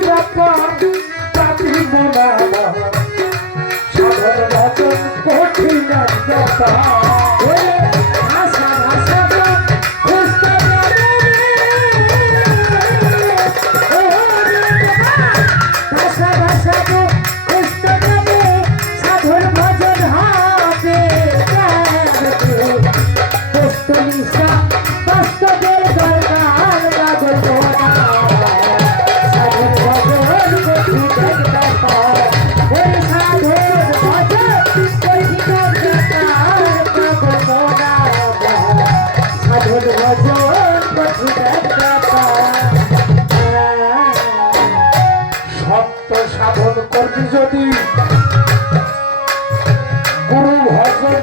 ব্যাপার নামা সাধন ভজন কঠিন ব্যাপার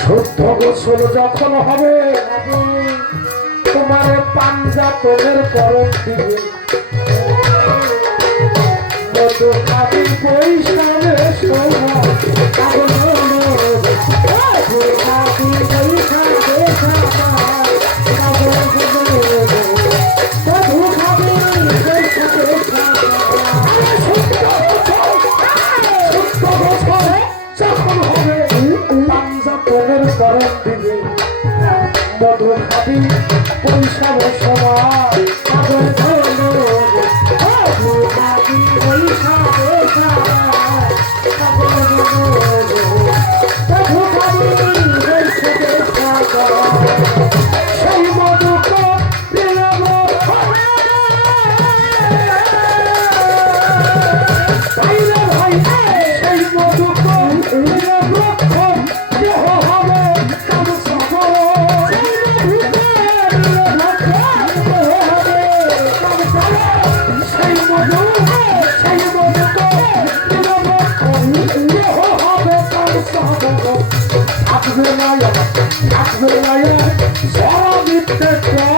শুদ্ধ গোসল যখন হবে তোমার পাঞ্জাতনের পরম দিবে। শোভা মধু খাবি বৈশাখ সময় থাকবে না সারা মিথ্যে কর পাবি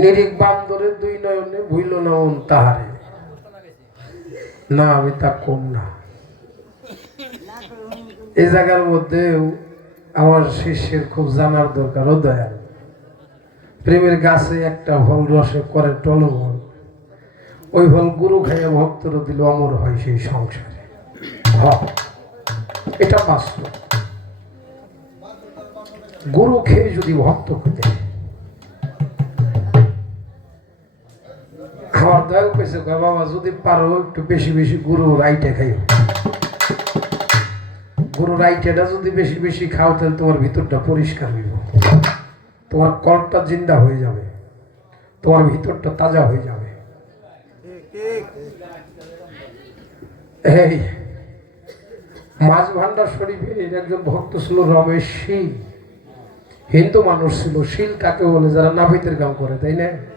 নিরিক বান্দরের দুই নয়নে ভুইল না ওন তাহারে। না, আমি তা কম না। এই জায়গার মধ্যেও আমার শিষ্যের খুব জানার দরকার ও দয়াল। প্রেমের গাছে একটা ফল রসে করে টলবল ওই ফল গুরু খাইয়া ভক্তর দিল অমর হয় সেই সংসারে। এটা বাস্তব। গরু খেয়ে যদি ভক্ত হতে আমার দয়াল কয়, বাবা, যদি পারো, একটু বেশি বেশি রাইটে রাইটেটা যদি বেশি বেশি খাও, তাহলে তোমার ভিতরটা পরিষ্কার হইব। তোমার কলটা জিন্দা হয়ে যাবে। তোমার ভিতরটা তাজা হয়ে যাবে। এই, মাছ ভান্ডার শরীফে একজন ভক্ত ছিল রমেশ শীল। হিন্দু মানুষ ছিল, শীল কাকে বলে? যারা নাপিতের কাম করে, তাই না?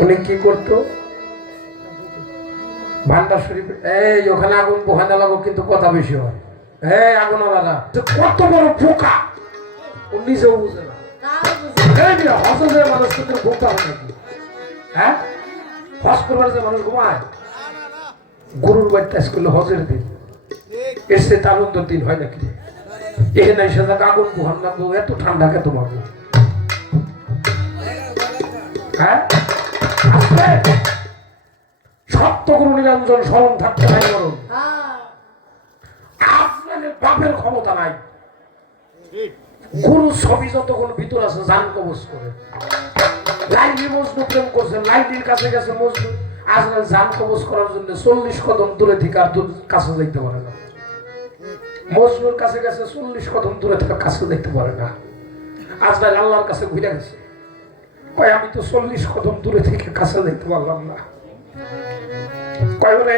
উনি কি করতো? ভান্ডার শরীফ এই ওখানে আগুন পোহানে লাগো কিন্তু কথা বেশি হয়। এই আগুন আলাদা। কত বড় পোকা। ও নিজেও বুঝে না। হজের মানুষ কিন্তু ঘুমটা হয় নাকি? হ্যাঁ? হজ করবার যে মানুষ ঘুমায়। গরুর বাড়িতে করলে হজের দিন। এসে তার অন্তর দিন হয় নাকি? এখানে এসে দেখ আগুন পোহান লাগবো এত ঠান্ডা কে তোমাকে? হ্যাঁ? আসবে সত্য গুরু নিরঞ্জন স্মরণ থাকতে নাই আপনাদের বাপের ক্ষমতা নাই। গুরু ছবি যতক্ষণ ভিতর আছে, জান কবজ করে। মজনু প্রেম করছে কাছে গেছে মজনু আজকাল জান করার জন্য চল্লিশ কদম দূরে থেকে আর কাছে পারে না। মজনুর কাছে গেছে চল্লিশ কদম দূরে থেকে কাছে পারে না। আজকাল আল্লাহর কাছে ঘুরে গেছে। কয়, আমি তো চল্লিশ কদম দূরে থেকে কাছে দেখতে পারলাম না। কয় বলে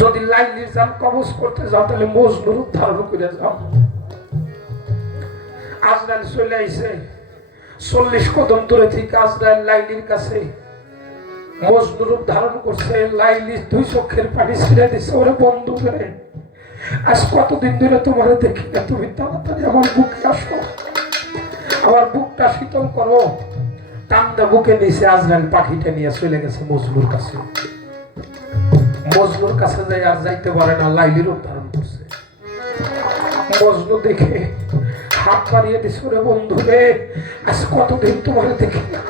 যদি লাইলির জান কবজ করতে যাও, তাহলে মজনুর ধারণ করে যাও। আজরাইল চলে আইছে। চল্লিশ কদম দূরে থেকে আজরাইল লাইলির কাছে মজনু রূপ ধারণ করছে লাইলি দুই চক্ষের পানি ছিঁড়ে দিছে। ওরে বন্ধু আজ কতদিন ধরে তোমার দেখি না? তুমি তাড়াতাড়ি আমার বুকে আসো। আমার বুকটা শীতল করো। টান্দা বুকে নিচে আজরাইল পাখিটা নিয়ে চলে গেছে মজনুর কাছে। মজনুর কাছে যাই আর যাইতে পারে না, লাইলির রূপ ধারণ করছে। মজনু দেখে হাত বাড়িয়ে দিস রে বন্ধু রে, আজ কতদিন তোমার দেখি না?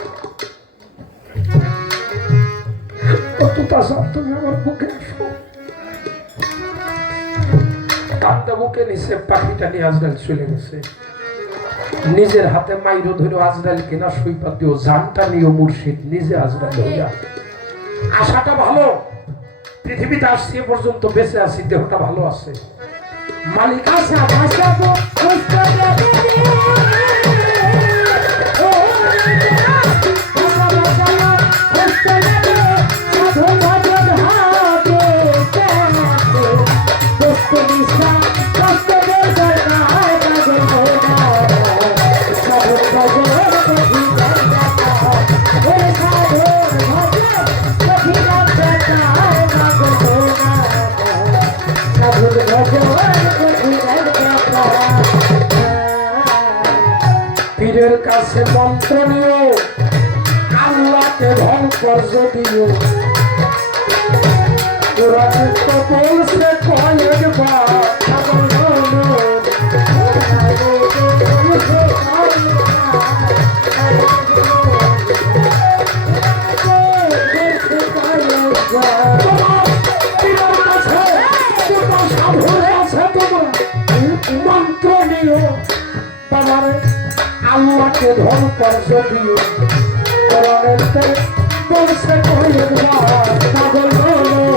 আমার বুকে আসো। কান্দা বুকে নিচে পাখিটা নিয়ে আজরাইল চলে গেছে। নিজের হাতে মাইরো ধরে আজরাইল কিনা সুইপা দিও জানটা নিয়ে মুর্শিদ, নিজে আজরাইল হইয়া। আশাটা ভালো, পৃথিবীতে আসছি এ পর্যন্ত, বেঁচে আছি, দেহটা ভালো আছে। মালিক আছে। পীরের কাছে মন্ত্র নিও আল্লাহকে ভঙ্কর্য দিও তোরা বলছে কয়েকবার আল্লাহকে ধন করছ দিও কোরআনেতে বলছে কয়েকবার পাগল হলো।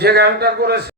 যে গানটা করেছে